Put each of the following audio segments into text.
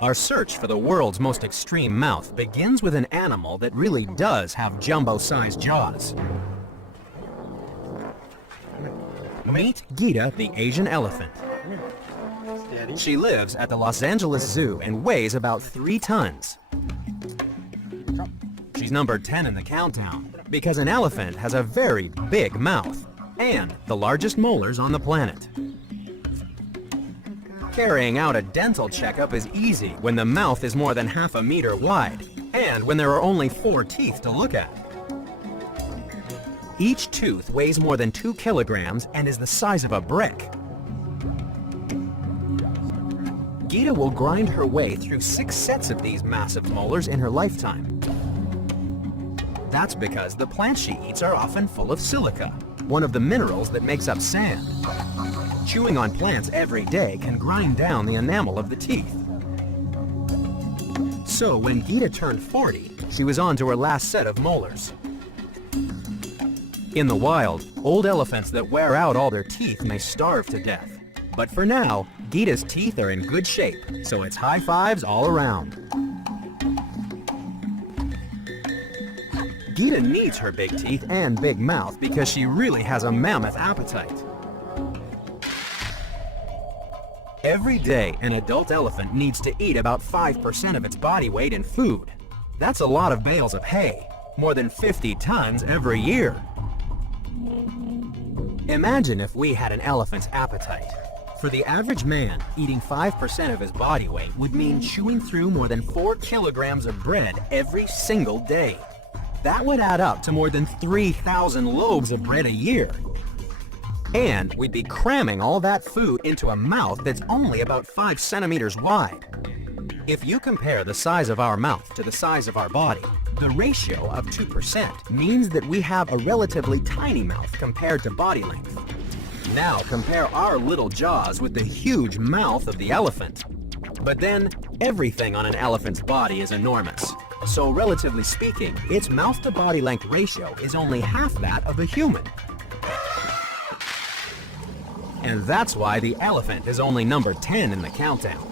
Our search for the world's most extreme mouth begins with an animal that really does have jumbo-sized jaws. Meet Gita, the Asian elephant. She lives at the Los Angeles Zoo and weighs about 3 tons. She's number 10 in the countdown because an elephant has a very big mouth and the largest molars on the planet. Carrying out a dental checkup is easy when the mouth is more than half a meter wide and when there are only 4 teeth to look at. Each tooth weighs more than 2 kilograms and is the size of a brick. Gita will grind her way through 6 sets of these massive molars in her lifetime. That's because the plants she eats are often full of silica, one of the minerals that makes up sand. Chewing on plants every day can grind down the enamel of the teeth. So when Gita turned 40, she was on to her last set of molars. In the wild, old elephants that wear out all their teeth may starve to death. But for now, Gita's teeth are in good shape, so it's high fives all around. Gita needs her big teeth and big mouth because she really has a mammoth appetite. Every day, an adult elephant needs to eat about 5% of its body weight in food. That's a lot of bales of hay, more than 50 tons every year. Imagine if we had an elephant's appetite. For the average man, eating 5% of his body weight would mean chewing through more than 4 kilograms of bread every single day. That would add up to more than 3,000 loaves of bread a year. And we'd be cramming all that food into a mouth that's only about 5 centimeters wide. If you compare the size of our mouth to the size of our body, the ratio of 2% means that we have a relatively tiny mouth compared to body length. Now compare our little jaws with the huge mouth of the elephant. But then, everything on an elephant's body is enormous. So relatively speaking, its mouth to body length ratio is only half that of a human. And that's why the elephant is only number 10 in the countdown.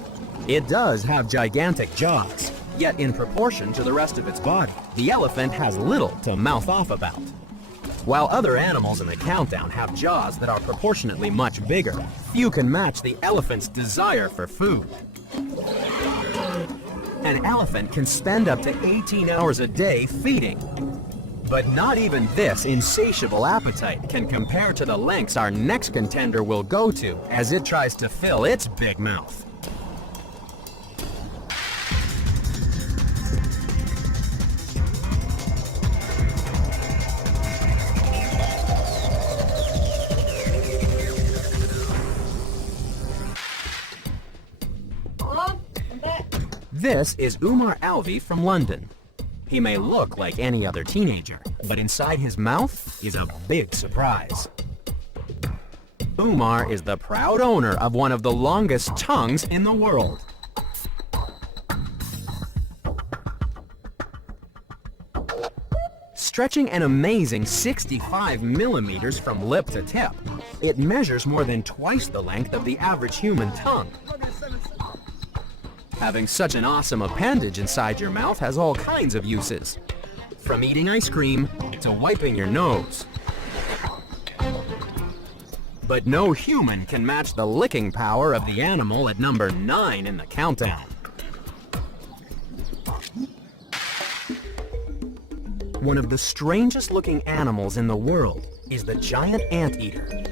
It does have gigantic jaws, yet in proportion to the rest of its body, the elephant has little to mouth off about. While other animals in the countdown have jaws that are proportionately much bigger, few can match the elephant's desire for food. An elephant can spend up to 18 hours a day feeding. But not even this insatiable appetite can compare to the lengths our next contender will go to as it tries to fill its big mouth. This is Umar Alvi from London. He may look like any other teenager, but inside his mouth is a big surprise. Umar is the proud owner of one of the longest tongues in the world. Stretching an amazing 65 millimeters from lip to tip, it measures more than twice the length of the average human tongue. Having such an awesome appendage inside your mouth has all kinds of uses, from eating ice cream to wiping your nose. But no human can match the licking power of the animal at number 9 in the countdown. One of the strangest looking animals in the world is the giant anteater.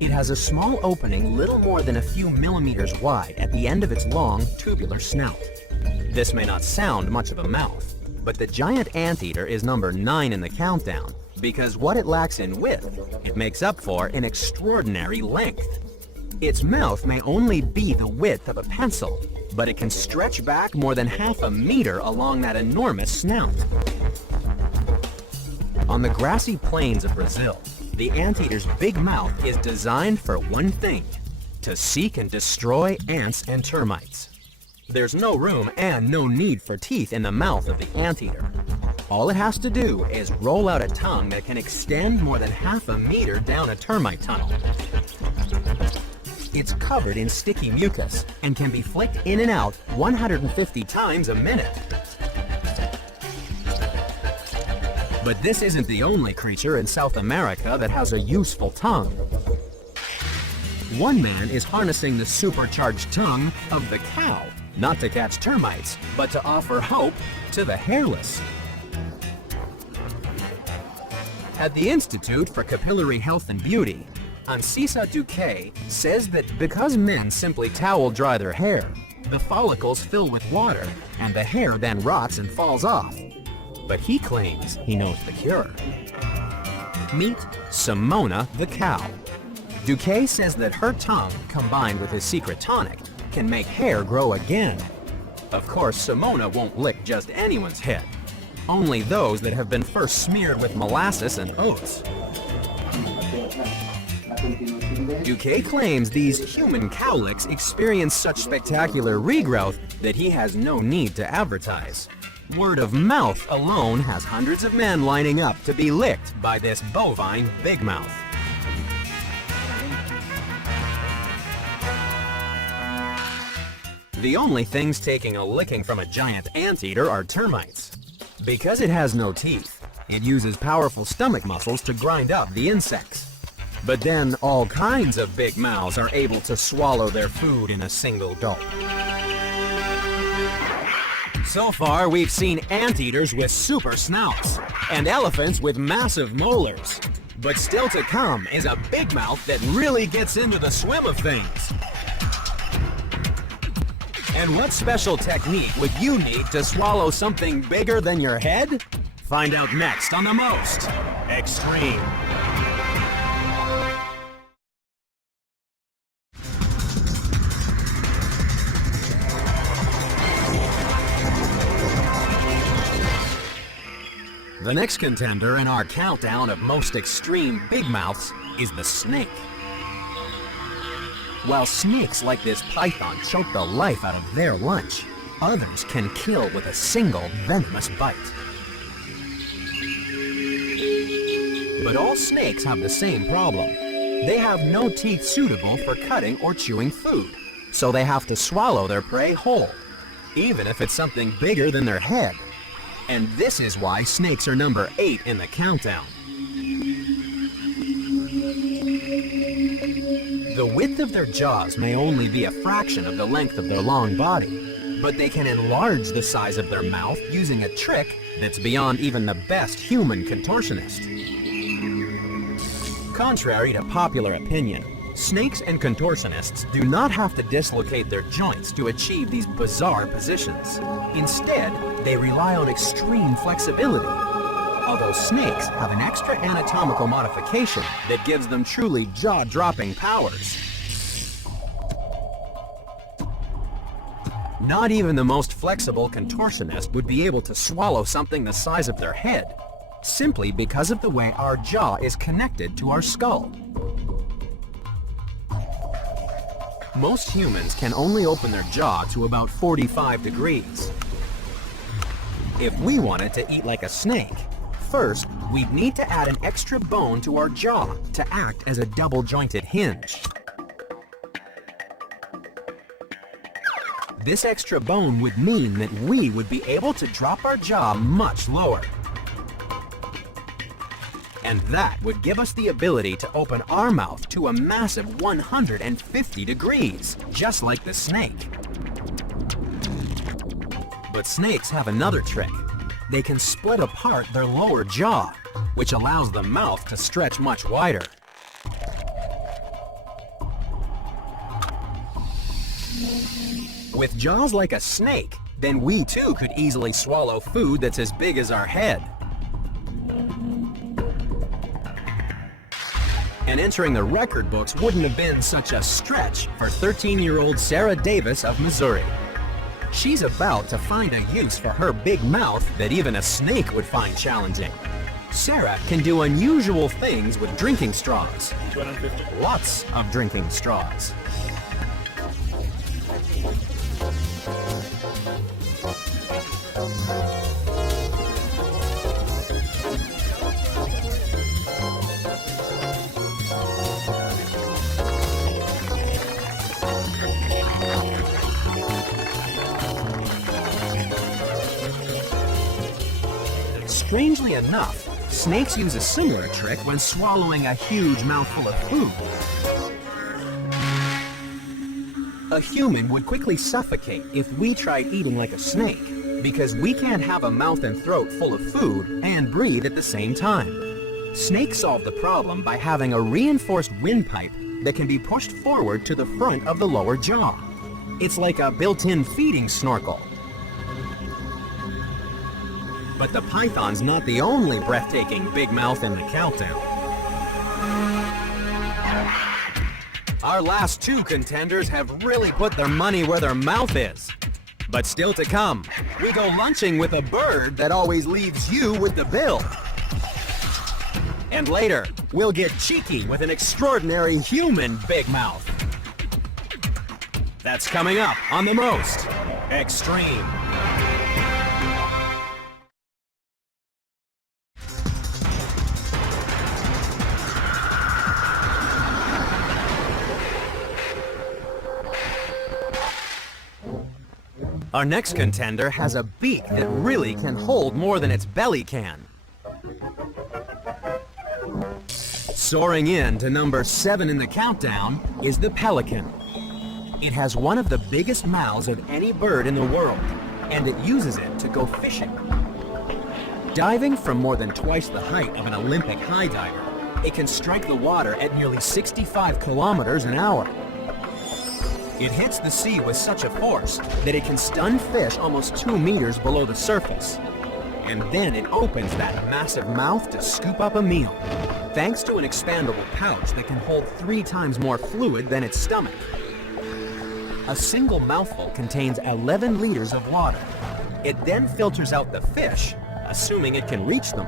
It has a small opening little more than a few millimeters wide at the end of its long, tubular snout. This may not sound much of a mouth, but the giant anteater is number 9 in the countdown because what it lacks in width, it makes up for in extraordinary length. Its mouth may only be the width of a pencil, but it can stretch back more than half a meter along that enormous snout. On the grassy plains of Brazil, the anteater's big mouth is designed for one thing: to seek and destroy ants and termites. There's no room and no need for teeth in the mouth of the anteater. All it has to do is roll out a tongue that can extend more than half a meter down a termite tunnel. It's covered in sticky mucus and can be flicked in and out 150 times a minute. But this isn't the only creature in South America that has a useful tongue. One man is harnessing the supercharged tongue of the cow, not to catch termites, but to offer hope to the hairless. At the Institute for Capillary Health and Beauty, Ansisa Duque says that because men simply towel dry their hair, the follicles fill with water and the hair then rots and falls off. But he claims he knows the cure. Meet Simona the cow. Duque says that her tongue, combined with his secret tonic, can make hair grow again. Of course, Simona won't lick just anyone's head, only those that have been first smeared with molasses and oats. Duque claims these human cowlicks experience such spectacular regrowth that he has no need to advertise. Word of mouth alone has hundreds of men lining up to be licked by this bovine big mouth. The only things taking a licking from a giant anteater are termites. Because it has no teeth, it uses powerful stomach muscles to grind up the insects. But then all kinds of big mouths are able to swallow their food in a single gulp. So far, we've seen anteaters with super snouts and elephants with massive molars. But still to come is a big mouth that really gets into the swim of things. And what special technique would you need to swallow something bigger than your head? Find out next on The Most Extreme. The next contender in our countdown of most extreme big mouths is the snake. While snakes like this python choke the life out of their lunch, others can kill with a single venomous bite. But all snakes have the same problem. They have no teeth suitable for cutting or chewing food, so they have to swallow their prey whole, even if it's something bigger than their head. And this is why snakes are number 8 in the countdown. The width of their jaws may only be a fraction of the length of their long body, but they can enlarge the size of their mouth using a trick that's beyond even the best human contortionist. Contrary to popular opinion, snakes and contortionists do not have to dislocate their joints to achieve these bizarre positions. Instead, they rely on extreme flexibility. Although snakes have an extra anatomical modification that gives them truly jaw-dropping powers. Not even the most flexible contortionist would be able to swallow something the size of their head, simply because of the way our jaw is connected to our skull. Most humans can only open their jaw to about 45 degrees. If we wanted to eat like a snake, first, we'd need to add an extra bone to our jaw to act as a double-jointed hinge. This extra bone would mean that we would be able to drop our jaw much lower. And that would give us the ability to open our mouth to a massive 150 degrees, just like the snake. But snakes have another trick. They can split apart their lower jaw, which allows the mouth to stretch much wider. With jaws like a snake, then we too could easily swallow food that's as big as our head. And entering the record books wouldn't have been such a stretch for 13-year-old Sarah Davis of Missouri. She's about to find a use for her big mouth that even a snake would find challenging. Sarah can do unusual things with drinking straws. 250. Lots of drinking straws. Strangely enough, snakes use a similar trick when swallowing a huge mouthful of food. A human would quickly suffocate if we tried eating like a snake, because we can't have a mouth and throat full of food and breathe at the same time. Snakes solve the problem by having a reinforced windpipe that can be pushed forward to the front of the lower jaw. It's like a built-in feeding snorkel. But the python's not the only breathtaking big mouth in the countdown. Our last two contenders have really put their money where their mouth is. But still to come, we go lunching with a bird that always leaves you with the bill. And later, we'll get cheeky with an extraordinary human big mouth. That's coming up on The Most Extreme. Our next contender has a beak that really can hold more than its belly can. Soaring in to number 7 in the countdown is the pelican. It has one of the biggest mouths of any bird in the world, and it uses it to go fishing. Diving from more than twice the height of an Olympic high diver, it can strike the water at nearly 65 kilometers an hour. It hits the sea with such a force that it can stun fish almost 2 meters below the surface. And then it opens that massive mouth to scoop up a meal, thanks to an expandable pouch that can hold 3 times more fluid than its stomach. A single mouthful contains 11 liters of water. It then filters out the fish, assuming it can reach them.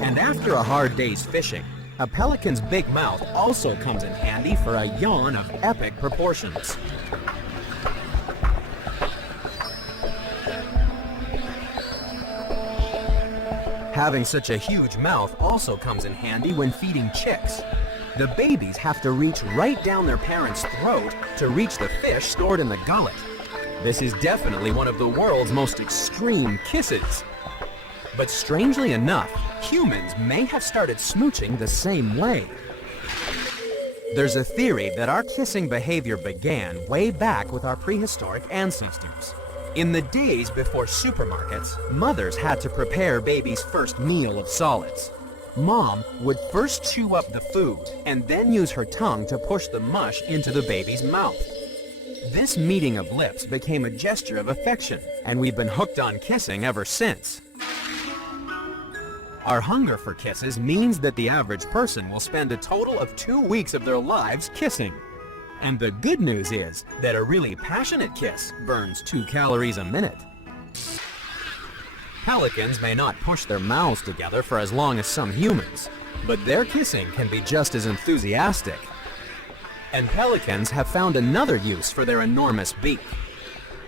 And after a hard day's fishing, a pelican's big mouth also comes in handy for a yawn of epic proportions. Having such a huge mouth also comes in handy when feeding chicks. The babies have to reach right down their parents' throat to reach the fish stored in the gullet. This is definitely one of the world's most extreme kisses. But strangely enough, humans may have started smooching the same way. There's a theory that our kissing behavior began way back with our prehistoric ancestors. In the days before supermarkets, mothers had to prepare baby's first meal of solids. Mom would first chew up the food and then use her tongue to push the mush into the baby's mouth. This meeting of lips became a gesture of affection, and we've been hooked on kissing ever since. Our hunger for kisses means that the average person will spend a total of 2 weeks of their lives kissing. And the good news is that a really passionate kiss burns 2 calories a minute. Pelicans may not push their mouths together for as long as some humans, but their kissing can be just as enthusiastic. And pelicans have found another use for their enormous beak.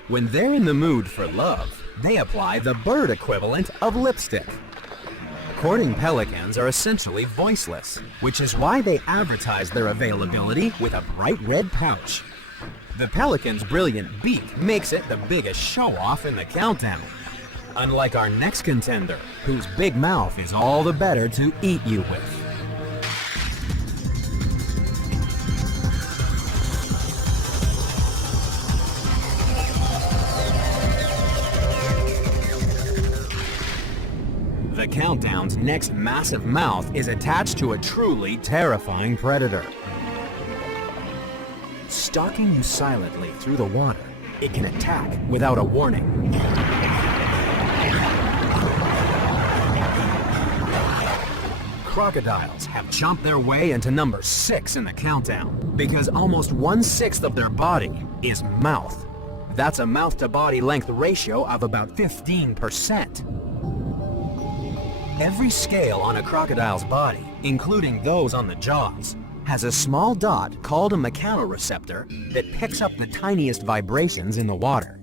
When they're in the mood for love, they apply the bird equivalent of lipstick. Courting pelicans are essentially voiceless, which is why they advertise their availability with a bright red pouch. The pelican's brilliant beak makes it the biggest show-off in the countdown. Unlike our next contender, whose big mouth is all the better to eat you with. The countdown's next massive mouth is attached to a truly terrifying predator. Stalking you silently through the water, it can attack without a warning. Crocodiles have chomped their way into number 6 in the countdown because almost 1/6 of their body is mouth. That's a mouth-to-body length ratio of about 15%. Every scale on a crocodile's body, including those on the jaws, has a small dot called a mechanoreceptor that picks up the tiniest vibrations in the water.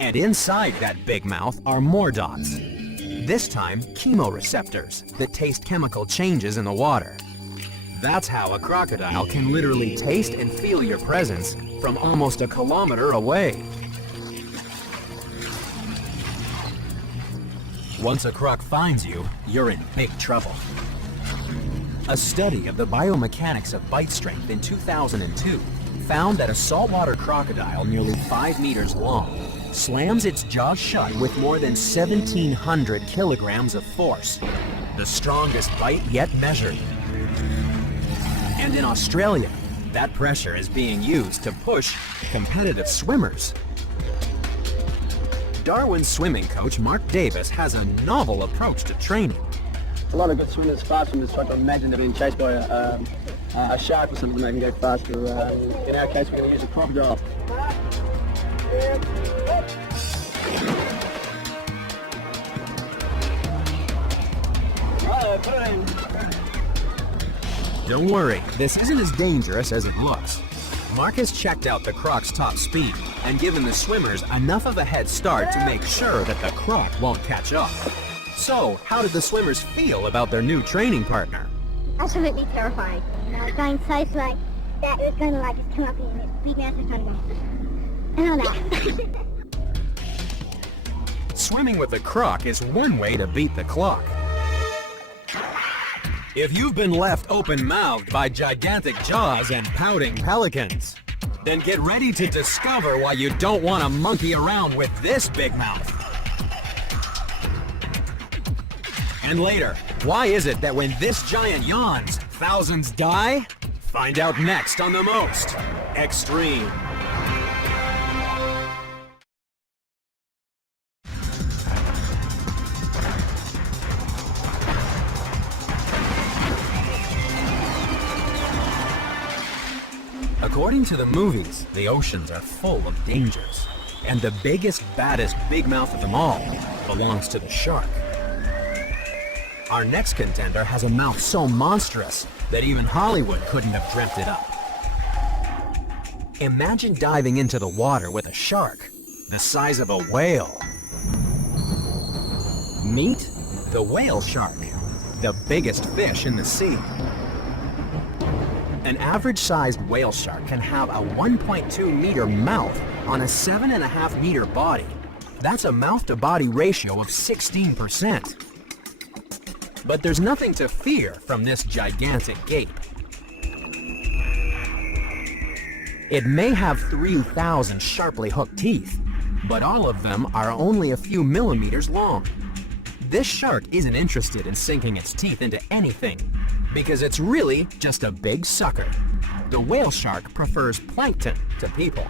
And inside that big mouth are more dots. This time, chemoreceptors that taste chemical changes in the water. That's how a crocodile can literally taste and feel your presence from almost a kilometer away. Once a croc finds you, you're in big trouble. A study of the biomechanics of bite strength in 2002 found that a saltwater crocodile nearly 5 meters long slams its jaws shut with more than 1,700 kilograms of force, the strongest bite yet measured. And in Australia, that pressure is being used to push competitive swimmers. Darwin's swimming coach Mark Davis has a novel approach to training. A lot of good swimmers, fast swimmers, try to imagine they're being chased by a shark or something to make them go faster. In our case, we're going to use a crocodile. Don't worry, this isn't as dangerous as it looks. Mark has checked out the croc's top speed and given the swimmers enough of a head start to make sure that the croc won't catch up. So, how did the swimmers feel about their new training partner? Absolutely terrifying. Going so slow that it was going to just come up in this big massive kind of go. And all that. Swimming with a croc is one way to beat the clock. If you've been left open-mouthed by gigantic jaws and pouting pelicans, then get ready to discover why you don't want to monkey around with this big mouth. And later, why is it that when this giant yawns, thousands die? Find out next on The Most Extreme. According to the movies, the oceans are full of dangers. And the biggest, baddest big mouth of them all belongs to the shark. Our next contender has a mouth so monstrous that even Hollywood couldn't have dreamt it up. Imagine diving into the water with a shark the size of a whale. Meet the whale shark, the biggest fish in the sea. An average-sized whale shark can have a 1.2 meter mouth on a 7.5 meter body. That's a mouth-to-body ratio of 16%. But there's nothing to fear from this gigantic gape. It may have 3,000 sharply hooked teeth, but all of them are only a few millimeters long. This shark isn't interested in sinking its teeth into anything, because it's really just a big sucker. The whale shark prefers plankton to people.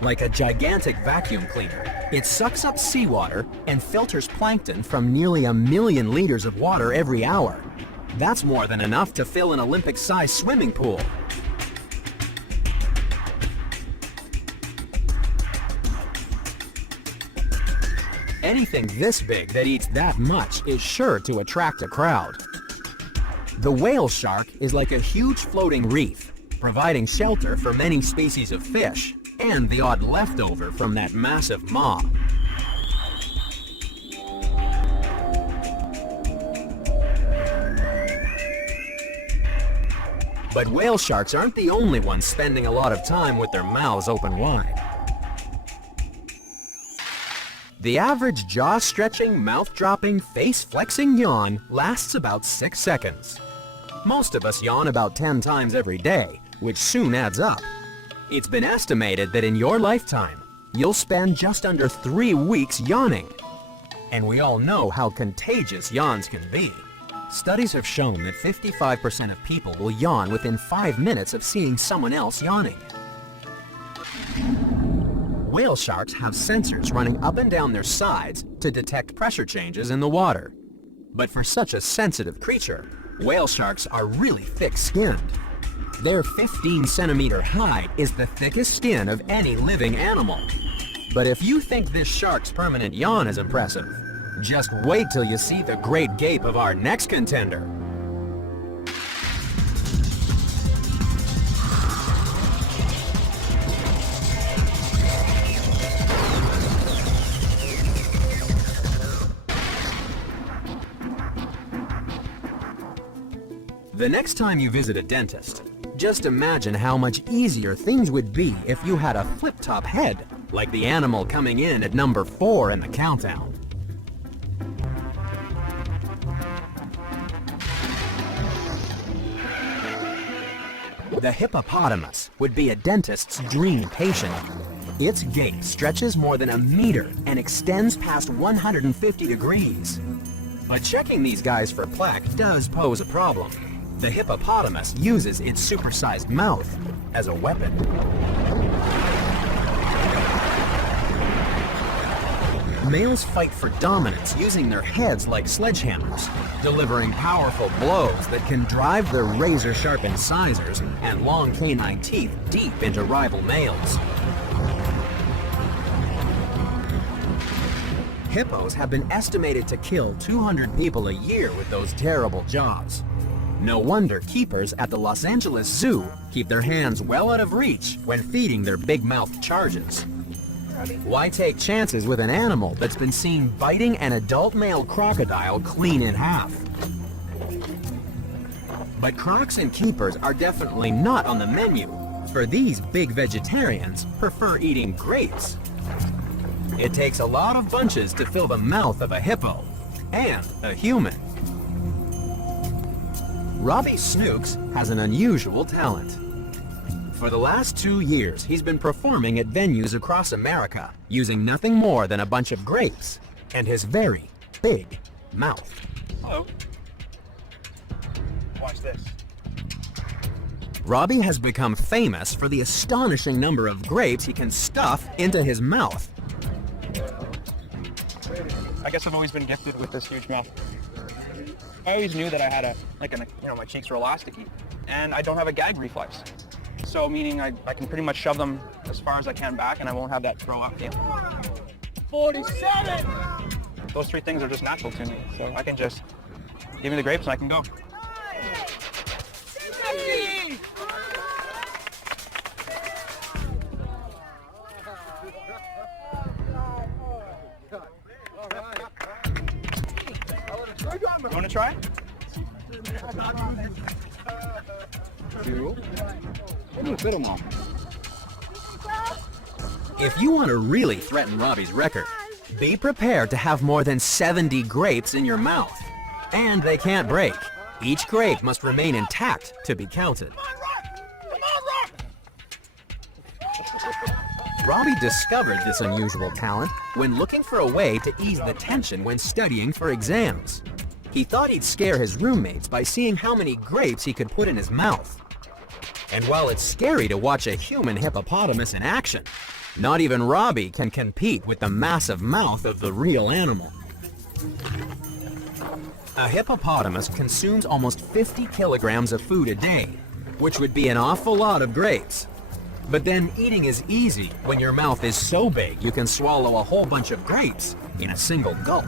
Like a gigantic vacuum cleaner, it sucks up seawater and filters plankton from nearly 1 million liters of water every hour. That's more than enough to fill an Olympic-sized swimming pool. Anything this big that eats that much is sure to attract a crowd. The whale shark is like a huge floating reef, providing shelter for many species of fish and the odd leftover from that massive maw. But whale sharks aren't the only ones spending a lot of time with their mouths open wide. The average jaw-stretching, mouth-dropping, face-flexing yawn lasts about 6 seconds. Most of us yawn about 10 times every day, which soon adds up. It's been estimated that in your lifetime, you'll spend just under 3 weeks yawning. And we all know how contagious yawns can be. Studies have shown that 55% of people will yawn within 5 minutes of seeing someone else yawning. Whale sharks have sensors running up and down their sides to detect pressure changes in the water. But for such a sensitive creature, whale sharks are really thick-skinned. Their 15-centimeter hide is the thickest skin of any living animal. But if you think this shark's permanent yawn is impressive, just wait till you see the great gape of our next contender. The next time you visit a dentist, just imagine how much easier things would be if you had a flip-top head, like the animal coming in at number 4 in the countdown. The hippopotamus would be a dentist's dream patient. Its gait stretches more than a meter and extends past 150 degrees. But checking these guys for plaque does pose a problem. The hippopotamus uses its supersized mouth as a weapon. Males fight for dominance using their heads like sledgehammers, delivering powerful blows that can drive their razor-sharp incisors and long canine teeth deep into rival males. Hippos have been estimated to kill 200 people a year with those terrible jaws. No wonder keepers at the Los Angeles Zoo keep their hands well out of reach when feeding their big-mouthed charges. Why take chances with an animal that's been seen biting an adult male crocodile clean in half? But crocs and keepers are definitely not on the menu, for these big vegetarians prefer eating grapes. It takes a lot of bunches to fill the mouth of a hippo and a human. Robbie Snooks has an unusual talent. For the last 2 years, he's been performing at venues across America using nothing more than a bunch of grapes and his very big mouth. Oh. Watch this. Robbie has become famous for the astonishing number of grapes he can stuff into his mouth. I guess I've always been gifted with this huge mouth. I always knew that I had my cheeks were elasticy, and I don't have a gag reflex. So meaning I can pretty much shove them as far as I can back and I won't have that throw up feeling. 47! Those 3 things are just natural to me. So I can just give me the grapes and I can go. You want to try? If you want to really threaten Robbie's record, be prepared to have more than 70 grapes in your mouth. And they can't break. Each grape must remain intact to be counted. Robbie discovered this unusual talent when looking for a way to ease the tension when studying for exams. He thought he'd scare his roommates by seeing how many grapes he could put in his mouth. And while it's scary to watch a human hippopotamus in action, not even Robbie can compete with the massive mouth of the real animal. A hippopotamus consumes almost 50 kilograms of food a day, which would be an awful lot of grapes. But then eating is easy when your mouth is so big you can swallow a whole bunch of grapes in a single gulp.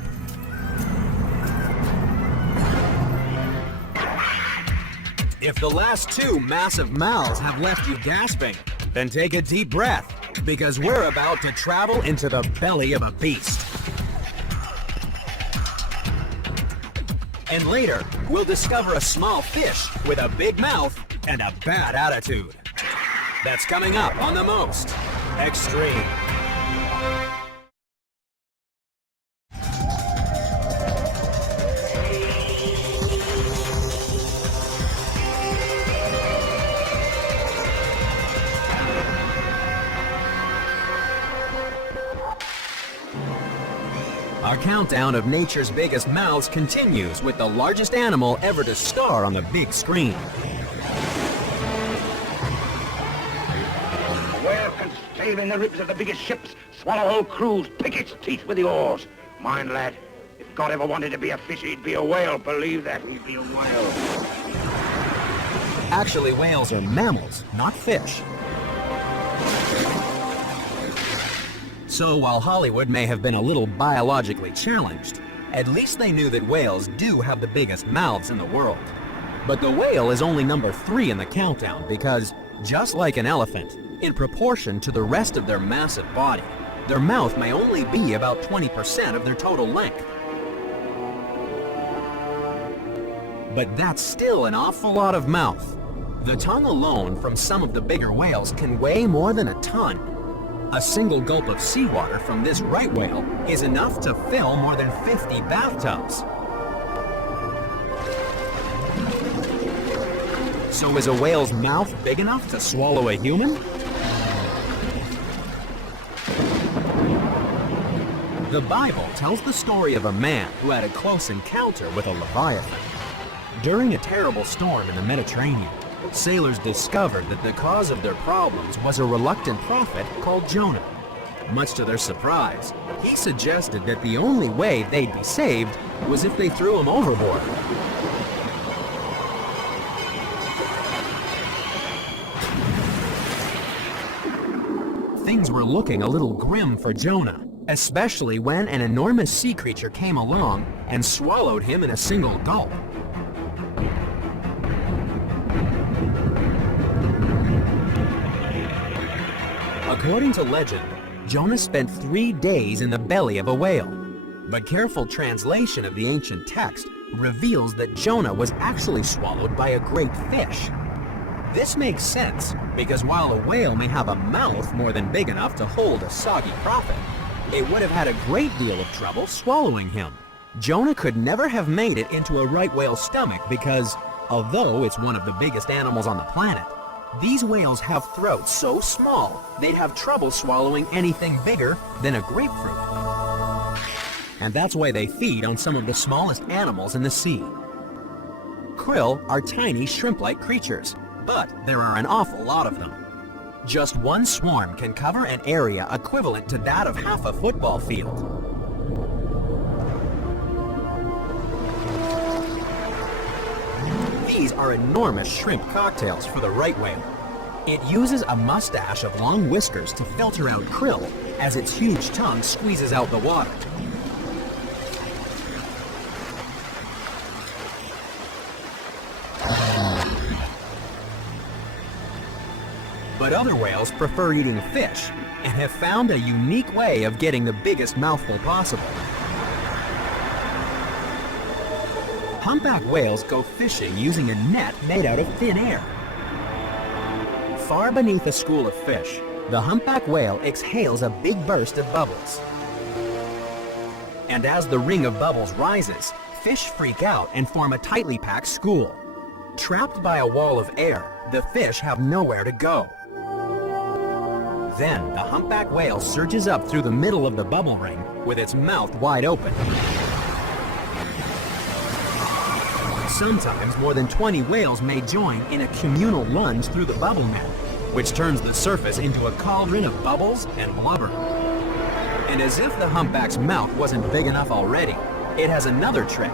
If the last 2 massive mouths have left you gasping, then take a deep breath, because we're about to travel into the belly of a beast. And later, we'll discover a small fish with a big mouth and a bad attitude. That's coming up on The Most Extreme. Our countdown of nature's biggest mouths continues with the largest animal ever to star on the big screen. A whale can sail in the ribs of the biggest ships, swallow whole crews, pick its teeth with the oars. Mind, lad, if God ever wanted to be a fish, he'd be a whale. Believe that, he'd be a whale. Actually, whales are mammals, not fish. So while Hollywood may have been a little biologically challenged, at least they knew that whales do have the biggest mouths in the world. But the whale is only number 3 in the countdown because, just like an elephant, in proportion to the rest of their massive body, their mouth may only be about 20% of their total length. But that's still an awful lot of mouth. The tongue alone from some of the bigger whales can weigh more than a ton. A single gulp of seawater from this right whale is enough to fill more than 50 bathtubs. So is a whale's mouth big enough to swallow a human? The Bible tells the story of a man who had a close encounter with a leviathan. During a terrible storm in the Mediterranean, sailors discovered that the cause of their problems was a reluctant prophet called Jonah. Much to their surprise, he suggested that the only way they'd be saved was if they threw him overboard. Things were looking a little grim for Jonah, especially when an enormous sea creature came along and swallowed him in a single gulp. According to legend, Jonah spent 3 days in the belly of a whale. But careful translation of the ancient text reveals that Jonah was actually swallowed by a great fish. This makes sense, because while a whale may have a mouth more than big enough to hold a soggy prophet, it would have had a great deal of trouble swallowing him. Jonah could never have made it into a right whale's stomach because, although it's one of the biggest animals on the planet, these whales have throats so small they'd have trouble swallowing anything bigger than a grapefruit. And that's why they feed on some of the smallest animals in the sea. Krill are tiny shrimp-like creatures, but there are an awful lot of them. Just one swarm can cover an area equivalent to that of half a football field. These are enormous shrimp cocktails for the right whale. It uses a mustache of long whiskers to filter out krill as its huge tongue squeezes out the water. But other whales prefer eating fish and have found a unique way of getting the biggest mouthful possible. Humpback whales go fishing using a net made out of thin air. Far beneath a school of fish, the humpback whale exhales a big burst of bubbles. And as the ring of bubbles rises, fish freak out and form a tightly packed school. Trapped by a wall of air, the fish have nowhere to go. Then, the humpback whale surges up through the middle of the bubble ring with its mouth wide open. Sometimes more than 20 whales may join in a communal lunge through the bubble net, which turns the surface into a cauldron of bubbles and blubber. And as if the humpback's mouth wasn't big enough already, it has another trick.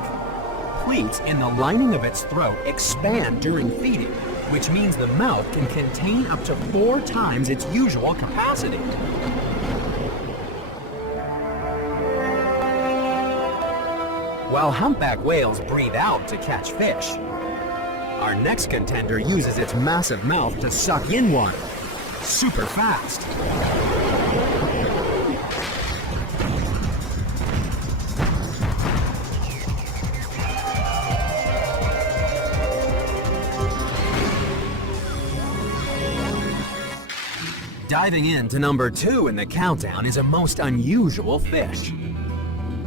Pleats in the lining of its throat expand during feeding, which means the mouth can contain up to 4 times its usual capacity. While humpback whales breathe out to catch fish, our next contender uses its massive mouth to suck in water, super fast. Diving into number 2 in the countdown is a most unusual fish.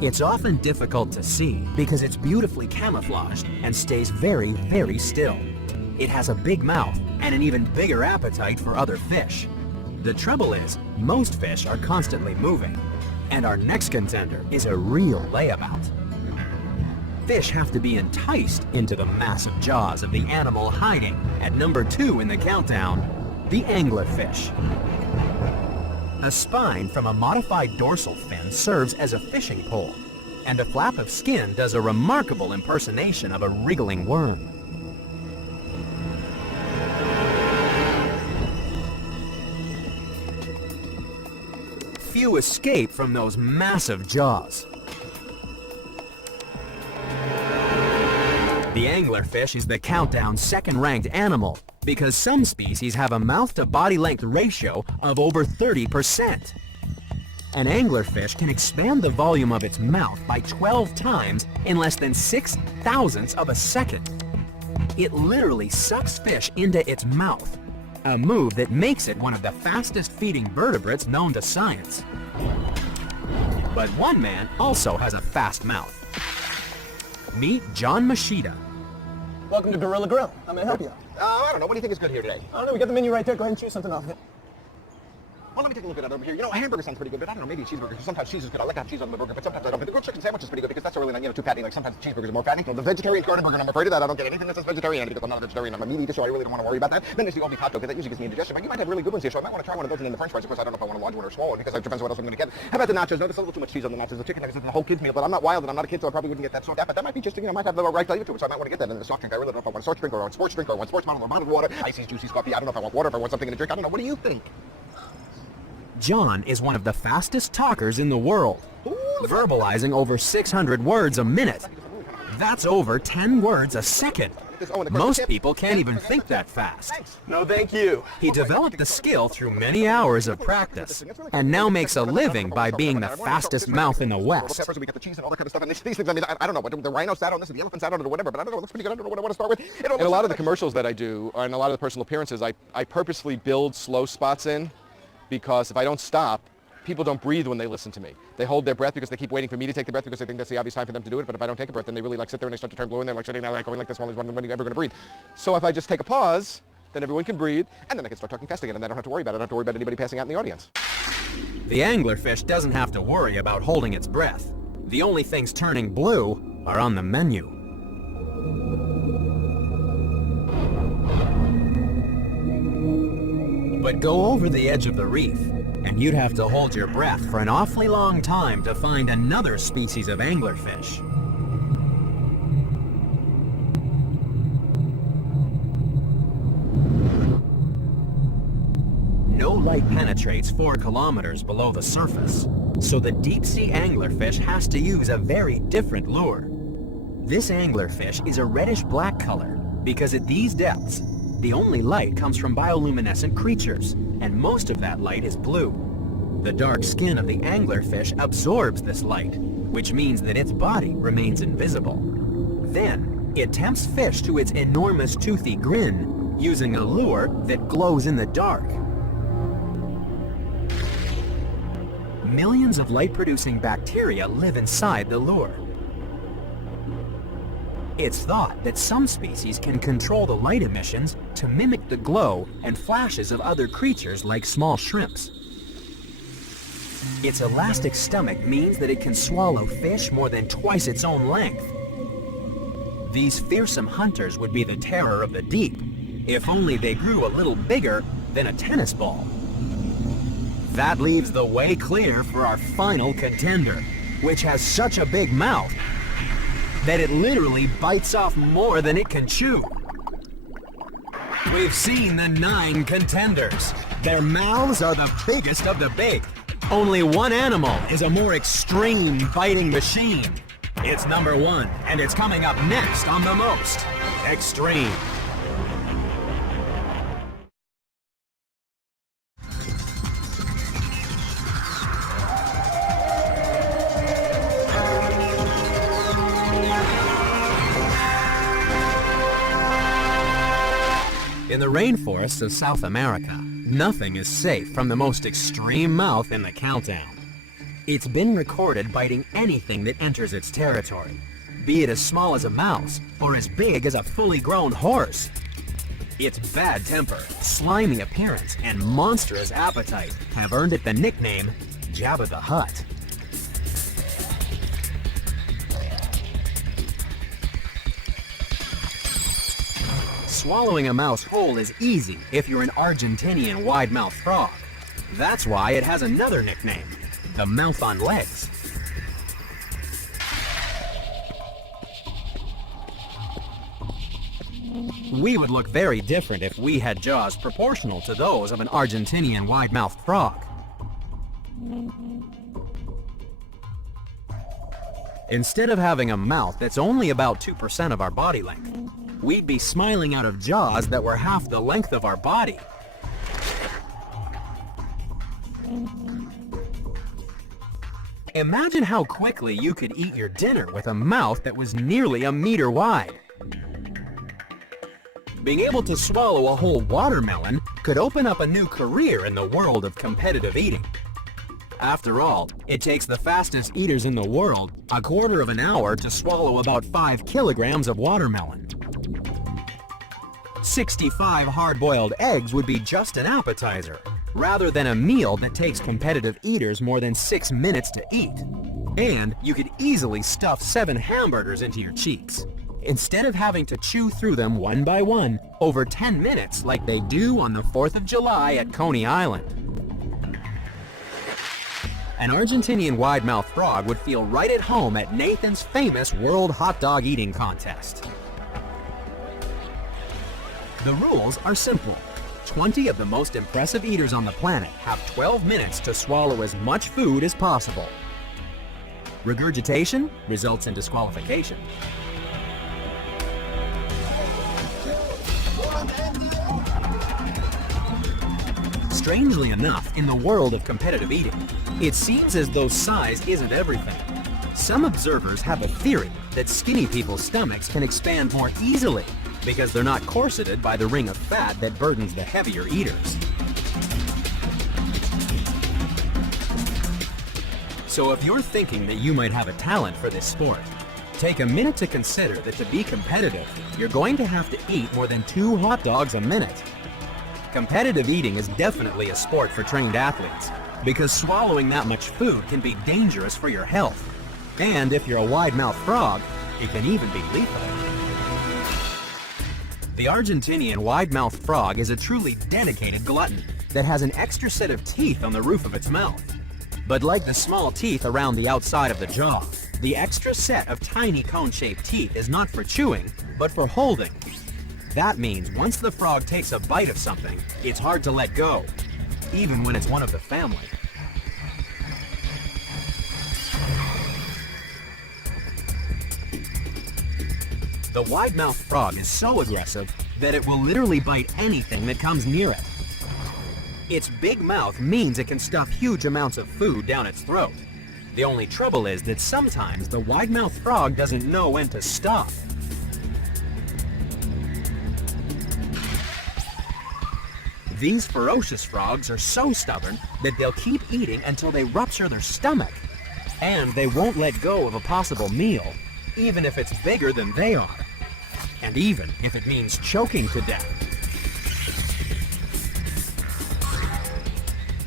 It's often difficult to see because it's beautifully camouflaged and stays very, very still. It has a big mouth and an even bigger appetite for other fish. The trouble is, most fish are constantly moving, and our next contender is a real layabout. Fish have to be enticed into the massive jaws of the animal hiding at number 2 in the countdown, the anglerfish. A spine from a modified dorsal fin serves as a fishing pole, and a flap of skin does a remarkable impersonation of a wriggling worm. Few escape from those massive jaws. The anglerfish is the countdown's second-ranked animal because some species have a mouth-to-body length ratio of over 30%. An anglerfish can expand the volume of its mouth by 12 times in less than 6 thousandths of a second. It literally sucks fish into its mouth, a move that makes it one of the fastest feeding vertebrates known to science. But one man also has a fast mouth. Meet John Machida. Welcome to Gorilla Grill. How may I help you? Oh, I don't know. What do you think is good here today? I don't know. We got the menu right there. Go ahead and choose something off of it. Well, let me take a look at it over here. You know, a hamburger sounds pretty good, but I don't know, maybe a cheeseburger. Sometimes cheese is good. I like to have cheese on the burger, but sometimes I don't. But the grilled chicken sandwich is pretty good because that's really, too fatty. Like sometimes cheeseburgers are more fatty. So the vegetarian garden burger, I'm afraid of that. I don't get anything that says vegetarian because I'm not a vegetarian. I'm a meat eater, so I really don't want to worry about that. Then there's the all beef hot dog that usually gives me indigestion. But you might have really good ones here, so I might want to try one of those and then the French fries. Of course, I don't know if I want a large one or a small one because it depends on what else I'm going to get. How about the nachos? No, there's a little too much cheese on the nachos. The chicken nuggets is a whole kid's meal, but I'm not wild and I'm not a kid, so I probably wouldn't get that. So that, but that might be just, I might have the right flavor to it, so I might want to get that. And the soft drink, I really don't know if I want a soft drink or I want sports drink or I want sports bottle or bottled water, ices, juices, coffee. I don't know if I want water, if I want something in a drink. I don't know. What do you think? John is one of the fastest talkers in the world, verbalizing over 600 words a minute. That's over 10 words a second. Most people can't even think that fast. No, thank you. He developed the skill through many hours of practice, and now makes a living by being the fastest mouth in the West. We got the cheese and all that kind of stuff. And these things, I mean, I don't know, the rhino sat on this, and the elephant sat on it, or whatever, but I don't know, it looks pretty good. I don't know what I want to start with. In a lot of the commercials that I do, and a lot of the personal appearances, I purposely build slow spots in, because if I don't stop, people don't breathe when they listen to me. They hold their breath because they keep waiting for me to take the breath because they think that's the obvious time for them to do it. But if I don't take a breath, then they really sit there and they start to turn blue and they're sitting there going like this, when are you ever going to breathe? So if I just take a pause, then everyone can breathe, and then I can start talking fast again, and I don't have to worry about it. I don't have to worry about anybody passing out in the audience. The anglerfish doesn't have to worry about holding its breath. The only things turning blue are on the menu. But go over the edge of the reef, and you'd have to hold your breath for an awfully long time to find another species of anglerfish. No light penetrates 4 kilometers below the surface, so the deep-sea anglerfish has to use a very different lure. This anglerfish is a reddish-black color because at these depths, the only light comes from bioluminescent creatures, and most of that light is blue. The dark skin of the anglerfish absorbs this light, which means that its body remains invisible. Then, it tempts fish to its enormous toothy grin using a lure that glows in the dark. Millions of light-producing bacteria live inside the lure. It's thought that some species can control the light emissions to mimic the glow and flashes of other creatures like small shrimps. Its elastic stomach means that it can swallow fish more than twice its own length. These fearsome hunters would be the terror of the deep, if only they grew a little bigger than a tennis ball. That leaves the way clear for our final contender, which has such a big mouth that it literally bites off more than it can chew. We've seen the 9 contenders. Their mouths are the biggest of the big. Only one animal is a more extreme biting machine. It's number 1, and it's coming up next on The Most Extreme. In the rainforests of South America, nothing is safe from the most extreme mouth in the countdown. It's been recorded biting anything that enters its territory, be it as small as a mouse or as big as a fully grown horse. Its bad temper, slimy appearance, and monstrous appetite have earned it the nickname Jabba the Hutt. Swallowing a mouse whole is easy if you're an Argentinian wide-mouthed frog. That's why it has another nickname, the mouth on legs. We would look very different if we had jaws proportional to those of an Argentinian wide-mouthed frog. Instead of having a mouth that's only about 2% of our body length, we'd be smiling out of jaws that were half the length of our body. Imagine how quickly you could eat your dinner with a mouth that was nearly a meter wide. Being able to swallow a whole watermelon could open up a new career in the world of competitive eating. After all, it takes the fastest eaters in the world a quarter of an hour to swallow about 5 kilograms of watermelon. 65 hard-boiled eggs would be just an appetizer, rather than a meal that takes competitive eaters more than 6 minutes to eat. And you could easily stuff 7 hamburgers into your cheeks, instead of having to chew through them one by one over 10 minutes like they do on the 4th of July at Coney Island. An Argentinian wide-mouthed frog would feel right at home at Nathan's famous World Hot Dog Eating Contest. The rules are simple. 20 of the most impressive eaters on the planet have 12 minutes to swallow as much food as possible. Regurgitation results in disqualification. Strangely enough, in the world of competitive eating, it seems as though size isn't everything. Some observers have a theory that skinny people's stomachs can expand more easily because they're not corseted by the ring of fat that burdens the heavier eaters. So if you're thinking that you might have a talent for this sport, take a minute to consider that to be competitive, you're going to have to eat more than 2 hot dogs a minute. Competitive eating is definitely a sport for trained athletes, because swallowing that much food can be dangerous for your health. And if you're a wide-mouthed frog, it can even be lethal. The Argentinian wide-mouthed frog is a truly dedicated glutton that has an extra set of teeth on the roof of its mouth. But like the small teeth around the outside of the jaw, the extra set of tiny cone-shaped teeth is not for chewing, but for holding. That means once the frog takes a bite of something, it's hard to let go, even when it's one of the family. The wide-mouthed frog is so aggressive that it will literally bite anything that comes near it. Its big mouth means it can stuff huge amounts of food down its throat. The only trouble is that sometimes the wide-mouthed frog doesn't know when to stop. These ferocious frogs are so stubborn that they'll keep eating until they rupture their stomach. And they won't let go of a possible meal, even if it's bigger than they are. And even if it means choking to death.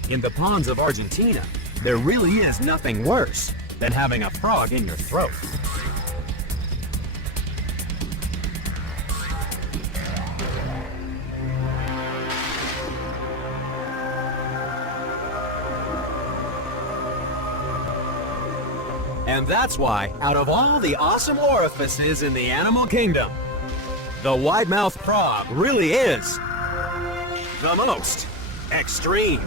In the ponds of Argentina, there really is nothing worse than having a frog in your throat. And that's why, out of all the awesome orifices in the animal kingdom, the wide-mouthed frog really is the most extreme.